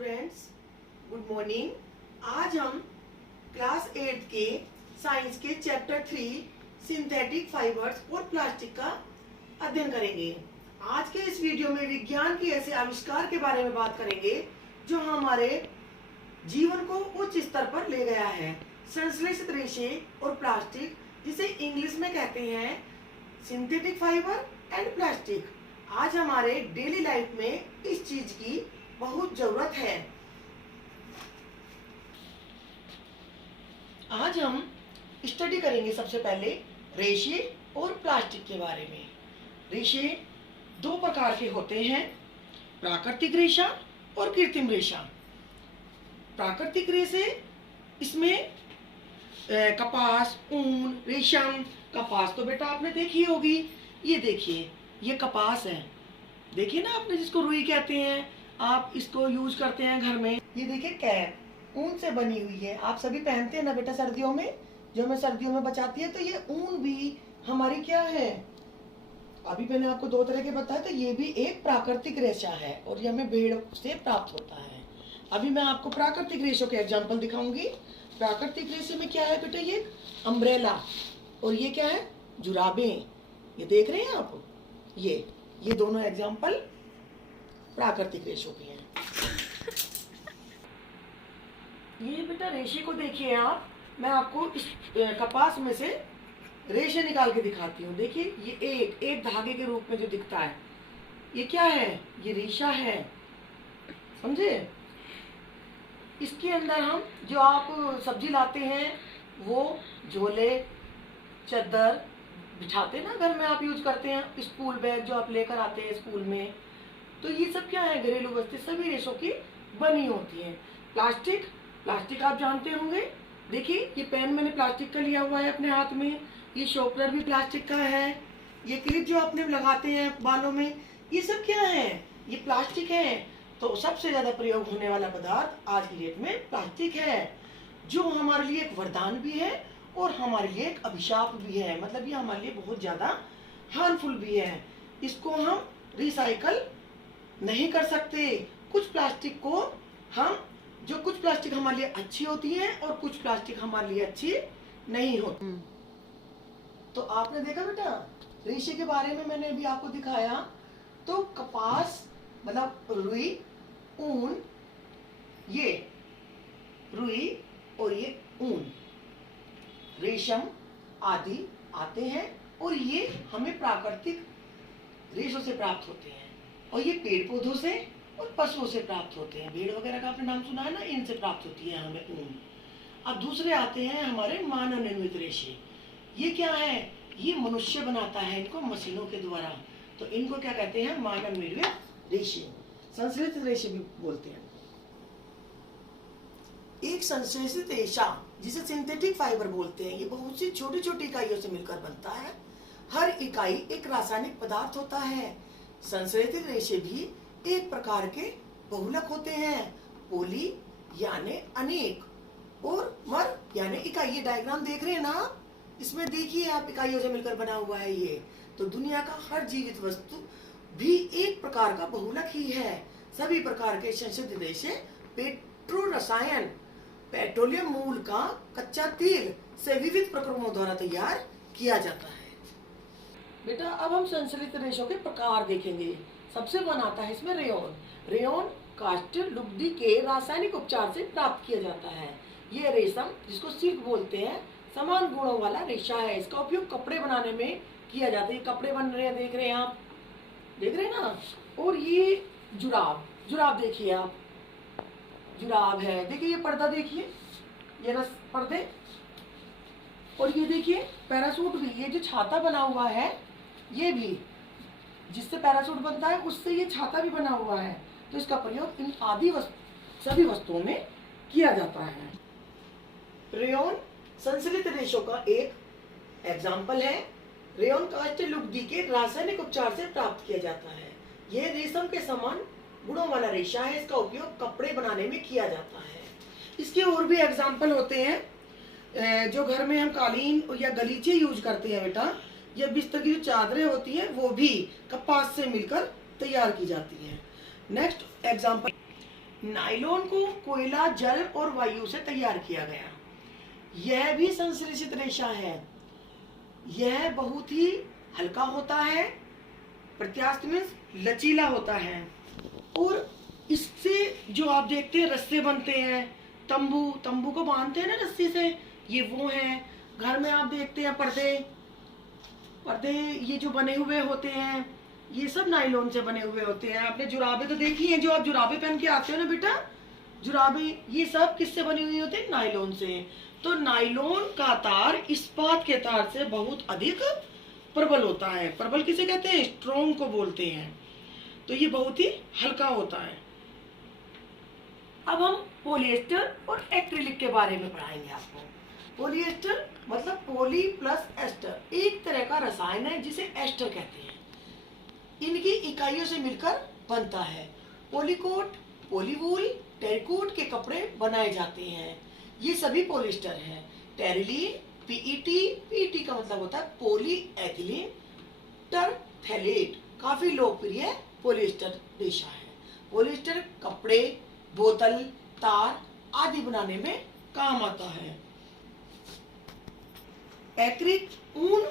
Students, good morning. आज हम class 8 के साइंस के चैप्टर 3 सिंथेटिक फाइबर्स और प्लास्टिक का अध्ययन करेंगे। आज के इस वीडियो में विज्ञान के ऐसे आविष्कार के बारे में बात करेंगे जो हमारे जीवन को उच्च स्तर पर ले गया है। संश्लेषित रेशे और प्लास्टिक, जिसे इंग्लिश में कहते हैं सिंथेटिक फाइबर एंड प्लास्टिक, आज हमारे डेली लाइफ में इस चीज की बहुत जरूरत है। आज हम स्टडी करेंगे सबसे पहले रेशे और प्लास्टिक के बारे में। रेशे दो प्रकार के होते हैं, प्राकृतिक रेशा और कृत्रिम रेशा। प्राकृतिक रेशे इसमें कपास, ऊन, रेशम। कपास तो बेटा आपने देखी होगी, ये देखिए ये कपास है, देखिए ना आपने, जिसको रुई कहते हैं, आप इसको यूज करते हैं घर में। ये देखिए कैप ऊन से बनी हुई है, आप सभी पहनते हैं ना बेटा सर्दियों में, जो हमें सर्दियों में बचाती है। तो ये ऊन भी हमारी क्या है, अभी मैंने आपको दो तरह के बताया, तो ये भी एक प्राकृतिक रेशा है और ये हमें भेड़ से प्राप्त होता है। अभी मैं आपको प्राकृतिक रेशों के एग्जाम्पल दिखाऊंगी। प्राकृतिक रेशे में क्या है बेटा, ये अम्ब्रेला, और ये क्या है, जुराबें। ये देख रहे हैं आप, ये दोनों एग्जाम्पल प्राकृतिक रेशों के हैं। ये बेटा रेशे को देखिए आप, मैं आपको इस कपास में से रेशे निकाल के दिखाती हूँ। देखिए ये एक धागे के रूप में जो दिखता है, ये क्या है, ये रेशा है, समझे। इसके अंदर हम जो आप सब्जी लाते हैं, वो झोले, चद्दर बिछाते हैं ना घर में, आप यूज करते हैं, स्कूल बैग जो आप लेकर आते हैं स्कूल में, तो ये सब क्या है, घरेलू वस्तु सभी रेशों की बनी होती है। प्लास्टिक आप जानते होंगे, देखिए ये पेन मैंने प्लास्टिक का लिया हुआ है अपने हाथ में, ये शॉर्पनर भी प्लास्टिक का है, ये क्लिप जो आपने लगाते हैं बालों में, ये सब क्या है, ये प्लास्टिक है। तो सबसे ज्यादा प्रयोग होने वाला पदार्थ आज की डेट में प्लास्टिक है, जो हमारे लिए एक वरदान भी है और हमारे लिए एक अभिशाप भी है। मतलब ये हमारे लिए बहुत ज्यादा हार्मफुल भी है। इसको हम रिसाइकल नहीं कर सकते। कुछ प्लास्टिक हमारे लिए अच्छी होती है और कुछ प्लास्टिक हमारे लिए अच्छी नहीं होती। तो आपने देखा बेटा, रेशे के बारे में मैंने अभी आपको दिखाया। तो कपास मतलब रुई, ऊन, ये रुई और ये ऊन, रेशम आदि आते हैं और ये हमें प्राकृतिक रेशों से प्राप्त होते हैं। और ये पेड़ पौधों से और पशुओं से प्राप्त होते हैं। भेड़ वगैरह का आपने नाम सुना है ना, इनसे प्राप्त होती है हमें ऊन। अब दूसरे आते हैं हमारे मानव निर्मित रेशे। ये क्या है, ये मनुष्य बनाता है इनको मशीनों के द्वारा, तो इनको क्या कहते हैं, मानव निर्मित रेशे, संश्लेषित रेशे भी बोलते हैं। एक संश्लेषित रेशा, जिसे सिंथेटिक फाइबर बोलते हैं, ये बहुत सी छोटी छोटी इकाइयों से मिलकर बनता है। हर इकाई एक रासायनिक पदार्थ होता है। संश्लेषित रेशे भी एक प्रकार के बहुलक होते हैं। पोली यानी अनेक, और मर यानी इकाई। ये डायग्राम देख रहे हैं ना, इसमें देखिए आप, इकाइयों से मिलकर बना हुआ है ये। तो दुनिया का हर जीवित वस्तु भी एक प्रकार का बहुलक ही है। सभी प्रकार के संश्लेषित रेशे पेट्रो रसायन, पेट्रोलियम मूल का कच्चा तेल से विविध प्रक्रमों द्वारा तैयार किया जाता है। बेटा अब हम संश्लेषित रेशों के प्रकार देखेंगे। सबसे वन आता है इसमें रेयॉन। रेयॉन काष्ठ लुगदी के रासायनिक उपचार से प्राप्त किया जाता है। ये रेशम, जिसको सिल्क बोलते हैं, समान गुणों वाला रेशा है। इसका उपयोग कपड़े बनाने में किया जाता है। कपड़े बन रहे हैं, देख रहे हैं आप, देख रहे हैं ना। और ये जुराब देखिए आप, जुराब है, देखिए ये पर्दा देखिए, ये रस पर्दे। और ये देखिए पैरासूट भी, ये जो छाता बना हुआ है, ये भी जिससे पैरासूट बनता है उससे ये छाता भी बना हुआ है। तो इसका प्रयोग इन आदि सभी वस्तुओं में किया जाता है। रेयॉन संश्लेषित रेशों का एक एग्जाम्पल है। रेयॉन काष्ठ लुगदी के रासायनिक उपचार से प्राप्त किया जाता है। यह रेशम के समान गुणों वाला रेशा है। इसका उपयोग कपड़े बनाने में किया जाता है। इसके और भी एग्जाम्पल होते हैं, जो घर में हम कालीन या गलीचे यूज करते हैं बेटा, या बिस्तर की जो चादरें होती हैं, वो भी कपास से मिलकर तैयार की जाती है। नेक्स्ट एग्जाम्पल, नायलॉन को कोयला, जल और वायु से तैयार किया गया। यह भी संश्लेषित रेशा है। यह बहुत ही हल्का होता है, प्रत्यास्थ मीन्स लचीला होता है, और इससे जो आप देखते हैं रस्से बनते हैं, तंबू को बांधते हैं ना रस्सी से, ये वो है। घर में आप देखते हैं पर्दे ये जो बने हुए होते हैं, ये सब नायलॉन से बने हुए होते हैं। आपने जुराबे तो देखी हैं, जो आप जुराबे पहन के आते हो ना बेटा, जुराबे, ये सब किससे बनी हुई होती है? नायलॉन से। तो नायलॉन का तार इस्पात के तार से बहुत अधिक प्रबल होता है। प्रबल किसे कहते हैं? स्ट्रॉन्ग को बोलते हैं। तो ये बहुत ही हल्का होता है। अब हम पॉलिएस्टर और एक्रिलिक के बारे में पढ़ाएंगे आपको। पॉलिएस्टर मतलब पॉली प्लस एस्टर, एक तरह का रसायन है जिसे एस्टर कहते हैं। इनकी इकाइयों से मिलकर बनता है। पॉलीकोट, पॉलीवूल, टेरिकोट के कपड़े बनाए जाते हैं। ये सभी पॉलिएस्टर हैं। टेरिलीन, पीईटी, पीईटी का मतलब होता है पॉलीएथिलीन टरफैलेट, काफी लोकप्रिय पॉलिएस्टर रेशा है। पॉलिएस्टर कपड़े, बोतल, तार आदि बनाने में काम आता है। एक्रिलिक ऊन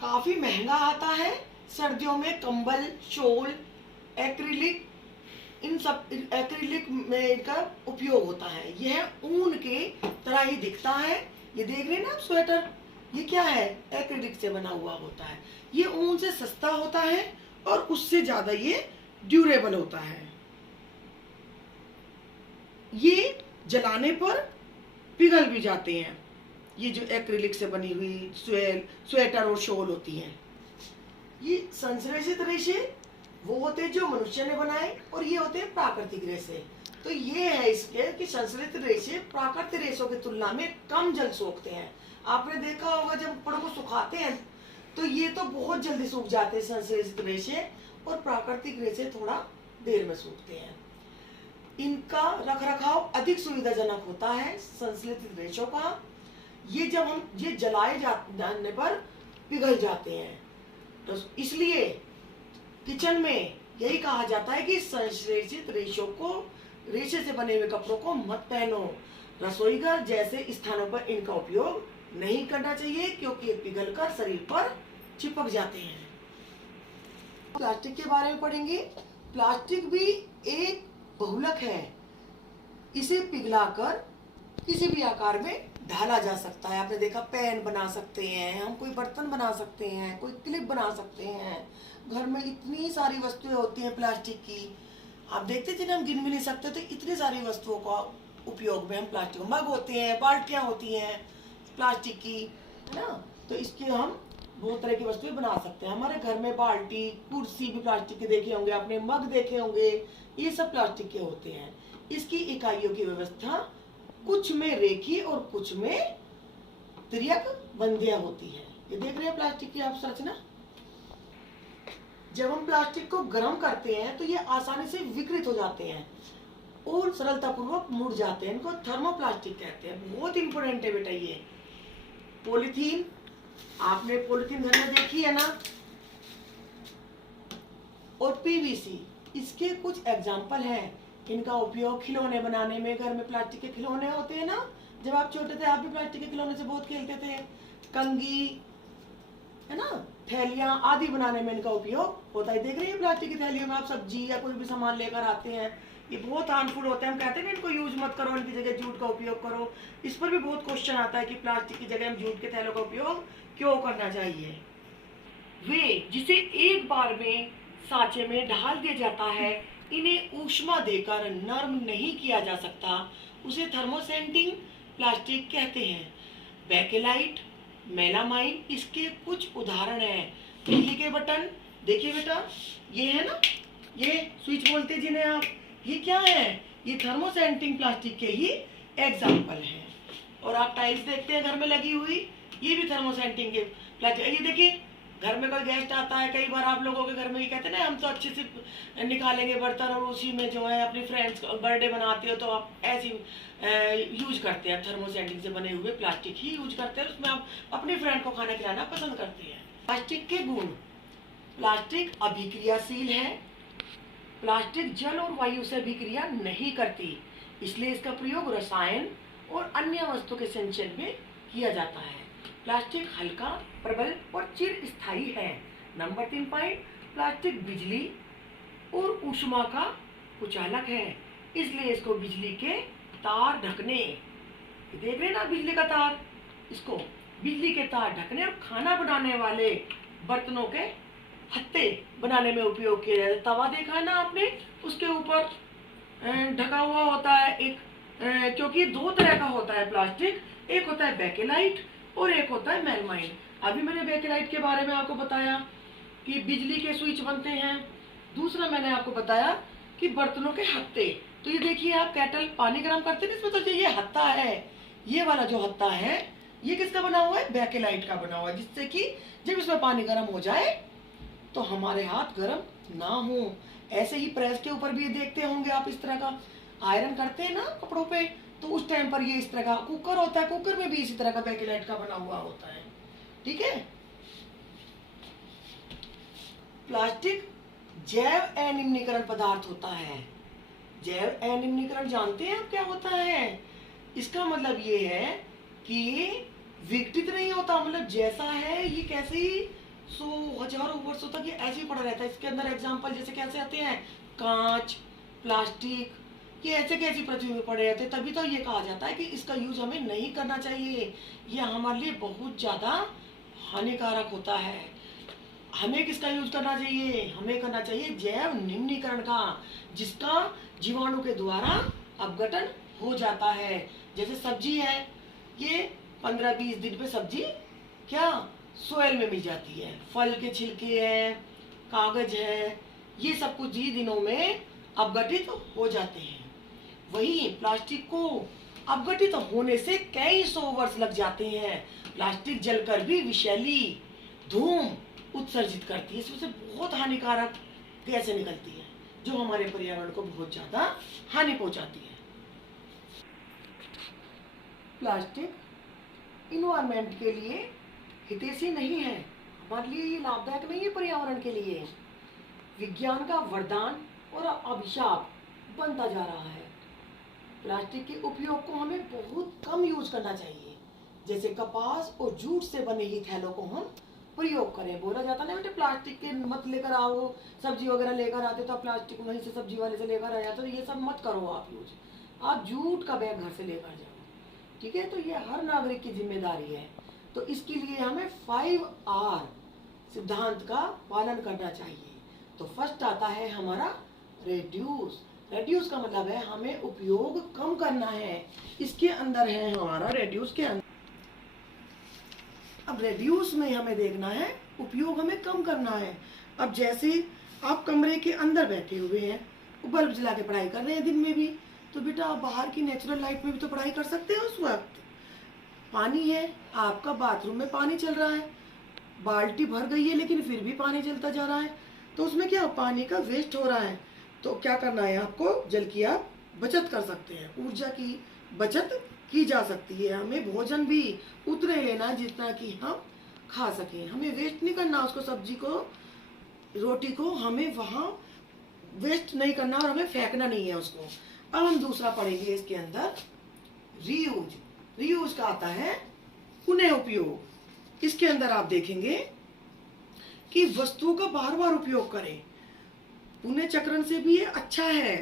काफी महंगा आता है। सर्दियों में कंबल, शॉल, एक्रिलिक, इन सब एक्रिलिक में इनका उपयोग होता है। यह ऊन के तरह ही दिखता है। ये देख रहे हैं ना आप स्वेटर, ये क्या है? एक्रिलिक से बना हुआ होता है। ये ऊन से सस्ता होता है और उससे ज्यादा ये ड्यूरेबल होता है। ये जलाने पर पिघल भी जाते हैं। ये जो एक्रिलिक से बनी हुई स्वेटर और शॉल होती हैं। ये संश्लेषित रेशे वो होते हैं जो मनुष्य ने बनाए, और ये होते हैं प्राकृतिक रेशे। तो ये है इसके कि संश्लेषित रेशे प्राकृतिक रेशों की तुलना में कम जल सोखते हैं। आपने देखा होगा जब कपड़ों को सुखाते हैं तो ये तो बहुत जल्दी सूख जाते हैं संश्लेषित रेशे, और प्राकृतिक रेशे थोड़ा देर में सूखते हैं। इनका रखरखाव अधिक सुविधाजनक होता है संश्लेषित रेशों का। ये जब हम ये जलाए जाने पर पिघल जाते हैं, तो इसलिए किचन में यही कहा जाता है कि संश्लेषित रेशे से बने हुए कपड़ों को मत पहनो। रसोईघर जैसे स्थानों पर इनका उपयोग नहीं करना चाहिए, क्योंकि ये पिघलकर शरीर पर चिपक जाते हैं। प्लास्टिक के बारे में पढ़ेंगे। प्लास्टिक भी एक बहुलक है। इसे पिघलाकर किसी भी आकार में ढाला जा सकता है। आपने देखा पेन बना सकते हैं हम, कोई बर्तन बना सकते हैं, कोई क्लिप बना सकते हैं। घर में इतनी सारी वस्तुएं होती हैं प्लास्टिक की, आप देखते थे ना, हम गिन भी नहीं सकते। तो इतनी सारी वस्तुओं का उपयोग में हम प्लास्टिक, मग होते हैं, बाल्टियां होती हैं प्लास्टिक की, है ना। तो इसके हम बहुत तरह की वस्तुएं बना सकते हैं। हमारे घर में बाल्टी, कुर्सी भी प्लास्टिक के देखे होंगे आपने, मग देखे होंगे, ये सब प्लास्टिक के होते हैं। इसकी इकाइयों की व्यवस्था कुछ में रेखीय और कुछ में त्रियक बंदियां होती है। ये देख रहे हैं प्लास्टिक की आप संरचना। जब हम प्लास्टिक को गर्म करते हैं तो ये आसानी से विकृत हो जाते हैं और सरलतापूर्वक मुड़ जाते हैं। इनको थर्मोप्लास्टिक कहते हैं। बहुत इंपॉर्टेंट है बेटा ये। पॉलीथीन, आपने पॉलीथीन घर में देखी है ना, और पीवीसी, इसके कुछ एग्जाम्पल हैं। इनका उपयोग खिलौने बनाने में, घर में प्लास्टिक के खिलौने होते हैं ना, जब आप छोटे थे आप भी प्लास्टिक के खिलौने से बहुत खेलते थे। कंघी, है ना, थैलियां आदि बनाने में इनका उपयोग होता है। देख रहे हैं प्लास्टिक की थैलियों में आप सब्जी या कोई भी सामान लेकर आते हैं, ये बहुत हार्मफुल होते हैं। हम कहते हैं इनको यूज मत करो, इनकी जगह जूट का उपयोग करो। इस पर भी बहुत क्वेश्चन आता है कि प्लास्टिक की जगह हम जूट के थैलों का उपयोग क्यों करना चाहिए। वे जिसे एक बार में सांचे में ढाल दिया जाता है, इन्हें ऊष्मा देकर नरम नहीं किया जा सकता, उसे थर्मोसेंटिंग प्लास्टिक कहते हैं। बेकेलाइट, मेलामाइन इसके कुछ उदाहरण हैं। बिजली के बटन देखिए बेटा, ये है ना, ये स्विच बोलते जिन्हें आप, ये क्या है? ये थर्मोसेंटिंग प्लास्टिक के ही एग्जाम्पल हैं। और आप टाइल्स देखते हैं घर में लगी हुई, ये भी थर्मोसेंटिंग के प्लास्टिक। ये देखिए घर में कोई गेस्ट आता है, कई बार आप लोगों के घर में ये कहते हैं ना, हम तो अच्छे से निकालेंगे बर्तन और उसी में जो है अपनी फ्रेंड्स बर्थडे बनाते हो तो आप ऐसी यूज करते हैं, थर्मोसेंटिंग से बने हुए प्लास्टिक ही यूज करते हैं, उसमें आप अपनी फ्रेंड को खाना खिलाना पसंद करते हैं। प्लास्टिक के गुण। प्लास्टिक अभिक्रियाशील है, प्लास्टिक जल और वायु से अभिक्रिया नहीं करती, इसलिए इसका प्रयोग रसायन और अन्य वस्तु के संचयन में किया जाता है। प्लास्टिक हल्का, प्रबल और चिरस्थायी है। नंबर 3 पॉइंट, प्लास्टिक बिजली और ऊष्मा का कुचालक है, इसलिए इसको बिजली के तार ढकने, देख रहे हैं ना बिजली का तार, इसको बिजली के तार ढकने और खाना बनाने वाले बर्तनों के हत्ते बनाने में उपयोग किया जाता है। तवा देखा है ना आपने, उसके ऊपर ढका हुआ होता है एक, क्योंकि दो तरह का होता है प्लास्टिक, एक होता है बेकेलाइट और एक होता है मेलमाइन। अभी मैंने बेकेलाइट के बारे में आपको बताया कि बिजली के स्विच बनते हैं, दूसरा मैंने आपको बताया कि बर्तनों के हत्ते। तो ये देखिए आप केटल पानी गर्म करते हैं, इसमें तो ये हत्ता है, ये वाला जो हत्ता है ये किसका बना हुआ है, बेकेलाइट का बना हुआ है, जिससे कि जब इसमें पानी गर्म हो जाए तो हमारे हाथ गर्म ना हो। ऐसे ही प्रेस के ऊपर भी देखते होंगे आप, इस तरह का आयरन करते हैं ना कपड़ों पे, तो उस टाइम पर ये इस तरह का कुकर होता है, कुकर में भी इसी तरह का बेकेलाइट का बना हुआ होता है। ठीक है। प्लास्टिक जैव अनिम्नीकरण पदार्थ होता है। जैव अनिम्नीकरण जानते हैं आप क्या होता है? इसका मतलब ये है कि विघटित नहीं होता, मतलब जैसा है ये कैसे ही हजारों वर्षों तक ये ऐसे ही पड़ा रहता है। इसके अंदर एग्जाम्पल जैसे कैसे आते हैं, कांच, प्लास्टिक, ये ऐसे कैसी पृथ्वी में पड़े रहते हैं। तभी तो ये कहा जाता है कि इसका यूज हमें नहीं करना चाहिए, ये हमारे लिए बहुत ज्यादा हानिकारक होता है। हमें किसका यूज करना चाहिए? हमें करना चाहिए जैव निम्नीकरण का, जिसका जीवाणु के द्वारा अपघटन हो जाता है। जैसे सब्जी है, ये 15-20 दिन पे सब्जी क्या सोयल में मिल जाती है, फल के छिलके हैं, कागज है, ये सब कुछ ही दिनों में अपघटित हो जाते हैं। वही प्लास्टिक को अपघटित होने से कई 100 वर्ष लग जाते हैं। प्लास्टिक जलकर भी विषैली धूम उत्सर्जित करती है, इसमें से बहुत हानिकारक गैसें निकलती है जो हमारे पर्यावरण को बहुत ज्यादा हानि पहुंचाती है। प्लास्टिक इन्वायरमेंट के लिए हितैषी नहीं है, हमारे लिए ये लाभदायक नहीं है पर्यावरण के लिए। विज्ञान का वरदान और अभिशाप बनता जा रहा है। प्लास्टिक के उपयोग को हमें बहुत कम यूज करना चाहिए। जैसे कपास और जूट से बने ही थैलों को हम प्रयोग करें। बोला जाता ना बेटे प्लास्टिक के मत लेकर आओ, सब्जी वगैरह लेकर आते तो प्लास्टिक वहीं से सब्जी वाले से लेकर आया, तो ये सब मत करो आप यूज, आप जूट का बैग घर से लेकर जाओ। ठीक है, तो ये हर नागरिक की जिम्मेदारी है। तो इसके लिए हमें 5R सिद्धांत का पालन करना चाहिए। तो फर्स्ट आता है हमारा रेड्यूस। रेड्यूस का मतलब है हमें उपयोग कम करना है। इसके अंदर है हमारा रेड्यूस के अंदर। अब रेड्यूस में हमें देखना है उपयोग हमें कम करना है। अब जैसे आप कमरे के अंदर बैठे हुए हैं, बल्ब जला के पढ़ाई कर रहे हैं दिन में भी, तो बेटा आप बाहर की नेचुरल लाइट में भी तो पढ़ाई कर सकते हैं। उस वक्त पानी है, आपका बाथरूम में पानी चल रहा है, बाल्टी भर गई है लेकिन फिर भी पानी चलता जा रहा है, तो उसमें क्या पानी का वेस्ट हो रहा है। तो क्या करना है आपको, जल की आप बचत कर सकते हैं, ऊर्जा की बचत की जा सकती है। हमें भोजन भी उतने लेना जितना कि हम खा सकें, हमें वेस्ट नहीं करना उसको, सब्जी को, रोटी को हमें वहाँ वेस्ट नहीं करना और हमें फेंकना नहीं है उसको। अब हम दूसरा पढ़ेंगे इसके अंदर रीयूज। रीयूज का आता है पुनः उपयोग। इसके अंदर आप देखेंगे कि वस्तुओं का बार बार उपयोग करें, पुनः चक्रण से भी ये अच्छा है।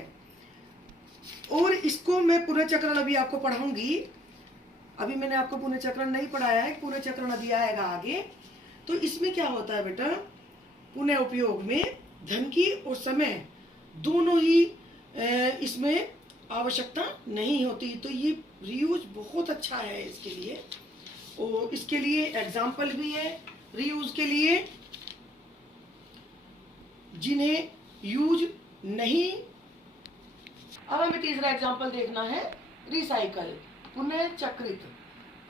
और इसको मैं पुनः चक्रण अभी आपको पढ़ाऊंगी, अभी मैंने आपको पुनः चक्रण नहीं पढ़ाया है, पुनः चक्रण अभी आएगा आगे। तो इसमें क्या होता है बेटा, पुनः उपयोग में धन की और समय दोनों ही इसमें आवश्यकता नहीं होती। तो ये रीयूज बहुत अच्छा है इसके लिए। और इसके लिए एग्जाम्पल भी है रीयूज के लिए, जिन्हें यूज नहीं। अब हमें तीसरा एग्जाम्पल देखना है रिसाइकल, पुनः चक्रित।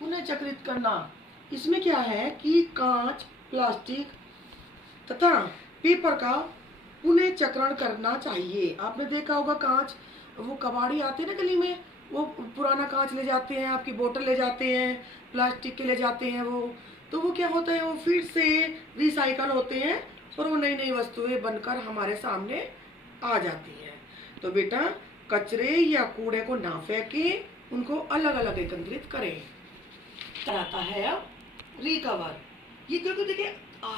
पुनः चक्रित करना, इसमें क्या है कि कांच, प्लास्टिक तथा पेपर का पुनः चक्रण करना चाहिए। आपने देखा होगा कांच, वो कबाड़ी आते हैं ना गली में, वो पुराना कांच ले जाते हैं, आपकी बोतल ले जाते हैं, प्लास्टिक के ले जाते हैं वो, तो वो क्या होता है, वो फिर से रिसाइकल होते हैं और वो नई नई वस्तुएं बनकर हमारे सामने आ जाती है। तो बेटा कचरे या कूड़े को ना फेंकें, उनको अलग अलग एकत्रित करें। आता है अब रिकवर। ये क्योंकि देखिए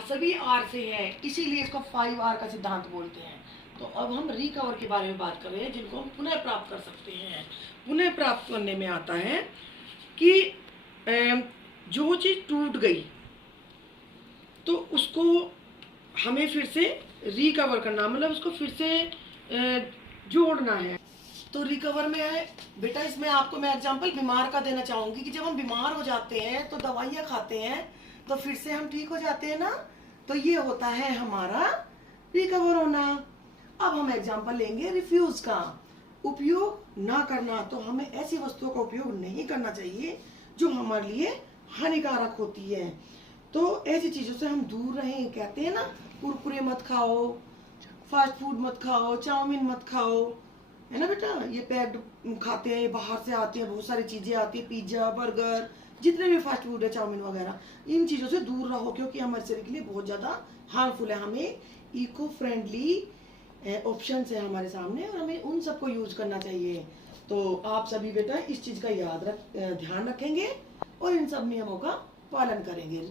सभी आर से है, इसीलिए इसको 5R का सिद्धांत बोलते हैं। तो अब हम रिकवर के बारे में बात कर रहे हैं, जिनको हम पुनः प्राप्त कर सकते हैं। पुनः प्राप्त करने में आता है कि जो चीज टूट गई तो उसको हमें फिर से रिकवर करना, मतलब उसको फिर से जोड़ना है। तो रिकवर में है बेटा, इसमें आपको मैं एग्जांपल बीमार का देना चाहूंगी कि जब हम बीमार हो जाते हैं तो दवाइयाँ खाते हैं तो फिर से हम ठीक हो जाते हैं ना, तो ये होता है हमारा रिकवर होना। अब हम एग्जांपल लेंगे रिफ्यूज का। उपयोग ना करना, तो हमें ऐसी वस्तुओं का उपयोग नहीं करना चाहिए जो हमारे लिए हानिकारक होती है। तो ऐसी चीजों से हम दूर रहें। कहते हैं ना, कुरकुरे मत खाओ, फास्ट फूड मत खाओ, चाउमीन मत खाओ, है ना बेटा। ये पैक्ड खाते हैं, बाहर से आते हैं, बहुत सारी चीजें आती है, पिज्जा, बर्गर, जितने भी फास्ट फूड है, चाउमीन वगैरह, इन चीजों से दूर रहो क्योंकि हमारे शरीर के लिए बहुत ज्यादा हार्मफुल है। हमें इको फ्रेंडली ऑप्शन है हमारे सामने और हमें उन सबको यूज करना चाहिए। तो आप सभी बेटा इस चीज का ध्यान रखेंगे और इन सब नियमों का पालन करेंगे।